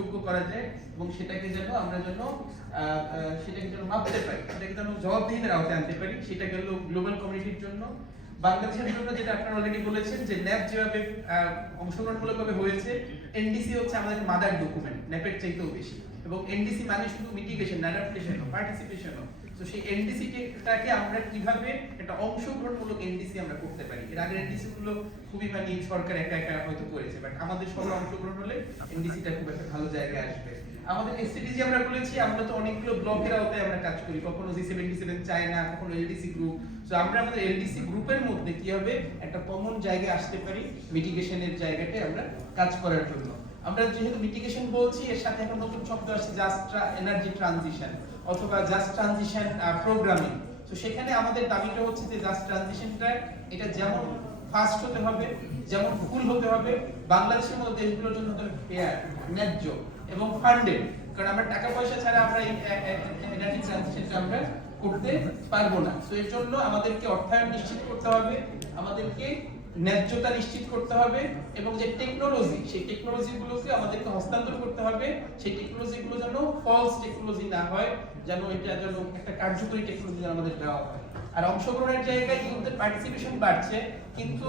যোগ্য করা যায় এবং সেটাকে যেন আমরা মাপতে পারি, সেটাকে যেন জবাবদিহিতার আওতায় আনতে পারি। সেটা গেল গ্লোবাল কমিউনিটির জন্য। বাংলাদেশের জন্য যেটা আপনারা অলরেডি বলেছেন যে ন্যাপ যেভাবে অংশগ্রহণমূলকভাবে হয়েছে, এনডিসি হচ্ছে আমাদের মাদার ডকুমেন্ট, ন্যাপের চাইতেও বেশি। এবং এনডিসি মানে শুধু মিটিগেশন, অ্যাডাপ্টেশন, পার্টিসিপেশন। তো সেই এনডিসিটাকে আমরা কিভাবে একটা অংশগ্রহণমূলক এনডিসি আমরা করতে পারি। এর আগের এনডিসি গুলো খুবই সরকার একা একা হয়তো করেছে, বাট আমাদের সবার অংশগ্রহণ হলে এনডিসিটা খুব একটা ভালো জায়গায় আসবে। আমাদের এসটিজি আমরা বলেছি, আমরা তো অনেকগুলো ব্লকের আওতায় আমরা কাজ করি, কখনো জি77 চায় না, কখনো এলডিসি গ্রুপ। সো আমরা আমাদের এলডিসি গ্রুপের মধ্যে কিভাবে একটা কমন জায়গায় আসতে পারি মিটিগেশনের জায়গাতে আমরা কাজ করার জন্য। আমরা যেহেতু মিটিগেশন বলছি, এর সাথে এখন নতুন শব্দ আসছে জাস্ট এনার্জি ট্রানজিশন অথবা জাস্ট ট্রানজিশন প্রোগ্রামিং। তো সেখানে আমাদের দাবিটা হচ্ছে যে জাস্ট ট্রানজিশনটা এটা যেমন ফাস্ট হতে হবে, যেমন ফুল হতে হবে, বাংলাদেশের মতো দেশগুলোর জন্য হতে হবে ফেয়ার, ন্যায্য এবং ফান্ডেড। কারণ আমরা টাকা পয়সা ছাড়া আমরা এই এনার্জি ট্রানজিশনটা আমরা করতে পারবো না। তো এর জন্য আমাদেরকে অর্থায়ন নিশ্চিত করতে হবে, আমাদেরকে ন্যায্যতা নিশ্চিত করতে হবে এবং যে টেকনোলজি, সেই টেকনোলজিগুলোকে আমাদেরকে হস্তান্তর করতে হবে। সেই টেকনোলজিগুলো যেন ফলস টেকনোলজি না হয়, যেন এটা যেন একটা কার্যকরী টেকনোলজি আমাদের দেওয়া হয়। আর অংশগ্রহণের জায়গায় ইউথের পার্টিসিপেশন বাড়ছে, কিন্তু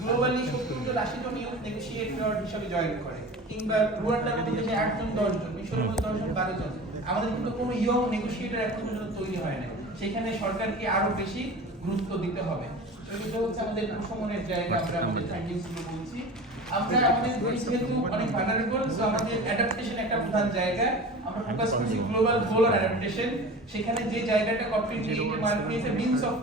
গ্লোবালি 70-80 জন ইউথ নেগোশিয়েটর হিসেবে জয়েন করে, কিংবা রুয়ান্ডার মধ্যে দেশে 8 জন 10 জন, মিশরের মধ্যে 10 জন 12 জন। আমাদের কিন্তু কোনো ইয়ং নেগোশিয়েটর এখন পর্যন্ত তৈরি হয় না। সেখানে সরকারকে আরো বেশি গুরুত্ব দিতে হবে। এটা হচ্ছে আমাদের প্রশমনের জায়গা। আমরা আমাদের ট্রেনিংগুলো বলছি, আমরা আমাদের দেশ যেহেতু অনেক ভালনারেবল, সো আমাদের অ্যাডাপ্টেশন একটা প্রধান জায়গা। আমরা ফোকাস করছি গ্লোবাল গোল আর অ্যাডাপ্টেশন। সেখানে যে জায়গাটা কপ28 এ মার্ক নিয়েছে means of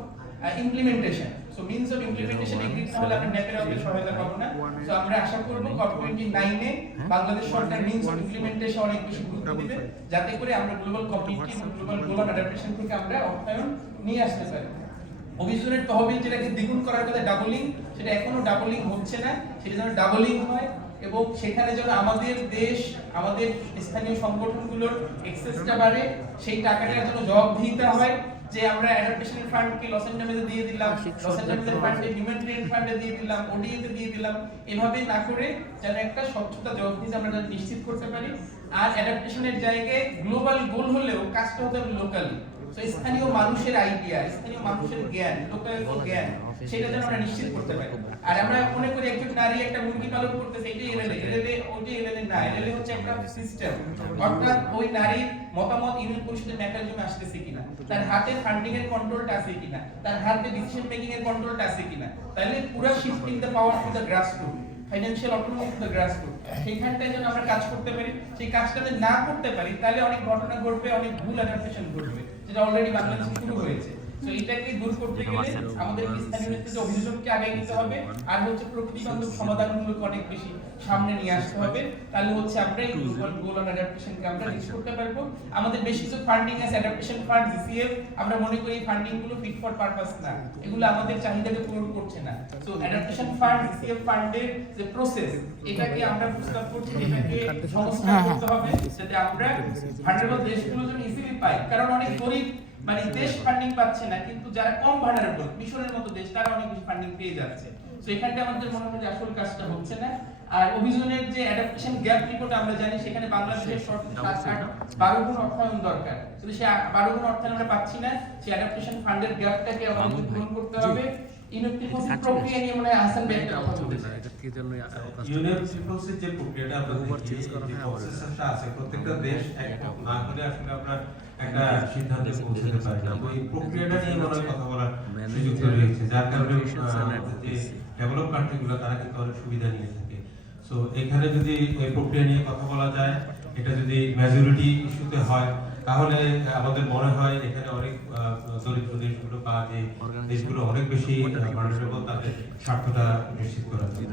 implementation. So means of implementation agreed না হলে আমরা ন্যাপের আওতায় সহায়তা পাবো না। সো আমরা আশা করব কপ29 এ বাংলাদেশ সরকার মিনস অফ ইমপ্লিমেন্টেশন অনেক বেশি গুরুত্ব দিবে, যাতে করে আমরা গ্লোবাল কমিউনিটি এবং গ্লোবাল গোল আর অ্যাডাপ্টেশন থেকে আমরা অর্থায়ন নিয়ে আসতে পারি। অভিযোজনের তহবিল যেটাকে দ্বিগুণ করার কথা ডাবলিং, সেটা এখনো ডাবলিং হচ্ছে না, সেটা যেন ডাবলিং হয় এবং সেখানে যেন আমাদের দেশ, আমাদের স্থানীয় সংগঠনগুলোর এক্সেসটা বাড়ে। সেই টাকাটার জন্য জবাবদিহিতা হয় যে আমরা অ্যাডাপ্টেশন ফান্ডকে লস এন্ড ড্যামেজে দিয়ে দিলাম, লস এন্ড ড্যামেজের ফান্ডে হিউম্যানিটেরিয়ান ফান্ডে দিয়ে দিলাম, ওডিএতে দিয়ে দিলাম, এভাবে না করে যেন একটা স্বচ্ছতা জবাবদিহিতা আমরা নিশ্চিত করতে পারি। আর অ্যাডাপ্টেশনের জায়গায় গ্লোবাল গোল হলেও কাজটা হতে হবে লোকালি। তো স্থানীয় মানুষের আইডিয়া, স্থানীয় মানুষের জ্ঞান, লোকাল জ্ঞান, সেটা যেন আমরা নিশ্চিত করতে পারি। আর আমরা মনে করি একজন নারী একটা মুরগি পালন করতেছে, এটাই এলএলএ, ওইটাই এলএলএ না। এলএলএ হচ্ছে একটা সিস্টেম, অর্থাৎ ওই নারীর মতামত ইউনিয়ন পরিষদের মেকানিজমে আসতেছে কিনা, তার হাতে ফান্ডিং এর কন্ট্রোলটা আছে কিনা, তার হাতে ডিসিশন মেকিং এর কন্ট্রোলটা আছে কিনা। তাহলে পুরো shifting the power to the grassroot, financial autonomy to the grassroot, সেইখানটায় যেন আমরা কাজ করতে পারি। সেই কাজটা যদি না করতে পারি, তাহলে অনেক ঘটনা ঘটবে, অনেক ভুল অ্যাডাপ্টেশন ঘটবে, যেটা অলরেডি বাংলাদেশে শুরু হয়েছে। তো এটাকে দূর করতে গেলে আমাদের স্থানীয় নেতৃত্বে অভিযোগকে আগে নিতে হবে, আর হচ্ছে প্রকৃতি বান্ধব সমাধানগুলোকে অনেক বেশি সামনে নিয়ে আসতে হবে। তাহলে হচ্ছে আমরা এই গ্লোবাল গোল অন অ্যাডাপ্টেশনকে আমরা রিচ করতে পারবো। আমাদের বেশ কিছু ফান্ডিং আছে, অ্যাডাপ্টেশন ফান্ড, জিসিএফ, আমরা মনে করি এই ফান্ডিং গুলো ফিট ফর পারপাস না, এগুলো আমাদের চাহিদাকে পূরণ করছে না। সো অ্যাডাপ্টেশন ফান্ড, জিসিএফ ফান্ডের যে প্রসেস, এটাকে আমরা প্রস্তাব করছি, এটাকে সংস্কার করতে হবে, যাতে আমরা ভান্ডারেবল দেশগুলো যেন ইজিলি পাই। কারণ অনেক গরিব দেশ ফান্ডিং পাচ্ছে না, কিন্তু যারা কম ভান্ডারেবল, মিশরের মতো দেশ, তারা অনেক বেশি ফান্ডিং পেয়ে যাচ্ছে। সো এখানটা আমাদের মনে হয় যে আসল কাজটা হচ্ছে না। আর অভিযোজনের যে অ্যাডাপ্টেশন গ্যাপ রিপোর্ট আমরা জানি, সেখানে বাংলাদেশের 12 গুণ অর্থায়ন দরকার, কিন্তু সেই 12 গুণ অর্থায়ন আমরা পাচ্ছি না। সেই অ্যাডাপ্টেশন ফান্ডের গ্যাপটাকে আমাদের পূরণ করতে হবে। ইউনিয়ন প্রক্রিয়া নিয়ে মনে হয় হাসান ভাই একটা কথা বলতে চাই। ইউনিয়ন সিম্পোসির যে প্রক্রিয়াটা আমরা প্রসেসটা আছে, প্রত্যেকটা দেশ একমত না হলে আসলে আমরা একটা সিদ্ধান্তে পৌঁছাতে পারি না। ওই প্রক্রিয়াটা নিয়ে মনে হয় কথা বলার সুযোগ তৈরি হয়েছে, যার কারণে যে ডেভেলপ কান্ট্রিগুলো তারা কিন্তু অনেক সুবিধা নিয়ে থাকে। সো এখানে যদি ওই প্রক্রিয়া নিয়ে কথা বলা যায়, এটা যদি মেজরিটি ইস্যুতে হয়, তাহলে আমাদের মনে হয় এখানে অনেক দরিদ্র দেশগুলো বা যে দেশগুলো অনেক বেশি ভালনারেবল, তাদের স্বার্থটা নিশ্চিত করা যায়।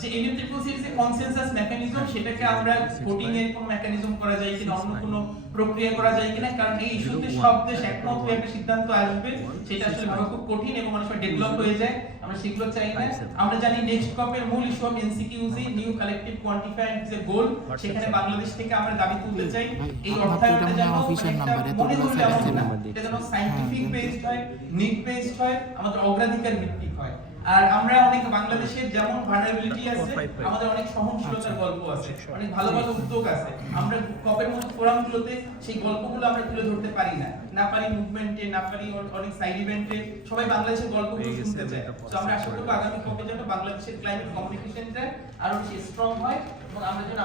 যে ইউনিয়ন যে কনসেনসাস মেকানিজম, সেটাকে আমরা ভোটিং এর কোন মেকানিজম করা যায় কিনা, অন্য কোন প্রক্রিয়া করা যায় কিনা, কারণ এই ইস্যুতে সব দেশ একমত হয়ে একটা সিদ্ধান্ত আসবে, সেটা আসলে ভাবা খুব কঠিন এবং অনেক সময় ডেভেলপ হয়ে যায়। আমরা সেগুলো চাই না। আমরা জানি নেক্সট কপের মূল issue of NCQG, new collective quantified যে গোল, সেখানে বাংলাদেশ থেকে আমরা দাবি তুলতে চাই এই অর্থায়নটা যেন অফিশিয়াল নাম্বারে তো এটা যেন সায়েন্টিফিক বেসড হয়, নিড বেসড হয়, আমাদের অগ্রাধিকার ভিত্তিক হয়। আর আমরা অনেক বাংলাদেশের যেমন ভালনারেবিলিটি আছে, আমাদের অনেক সহনশীলতার গল্প আছে, অনেক ভালো ভালো উদ্যোগ আছে। আমরা কপের মতো ফোরামগুলোতে সেই গল্পগুলো আমরা তুলে ধরতে পারি না পারি মুভমেন্টে, না পারি অনেক সাইড ইভেন্টে। সবাই বাংলাদেশের গল্পগুলো শুনতে চায়। তো আমরা আশা করব আগামী কপে যেন বাংলাদেশের ক্লাইমেট কমিউনিকেশনটা আরো বেশি স্ট্রং হয় এবং আমরা যেন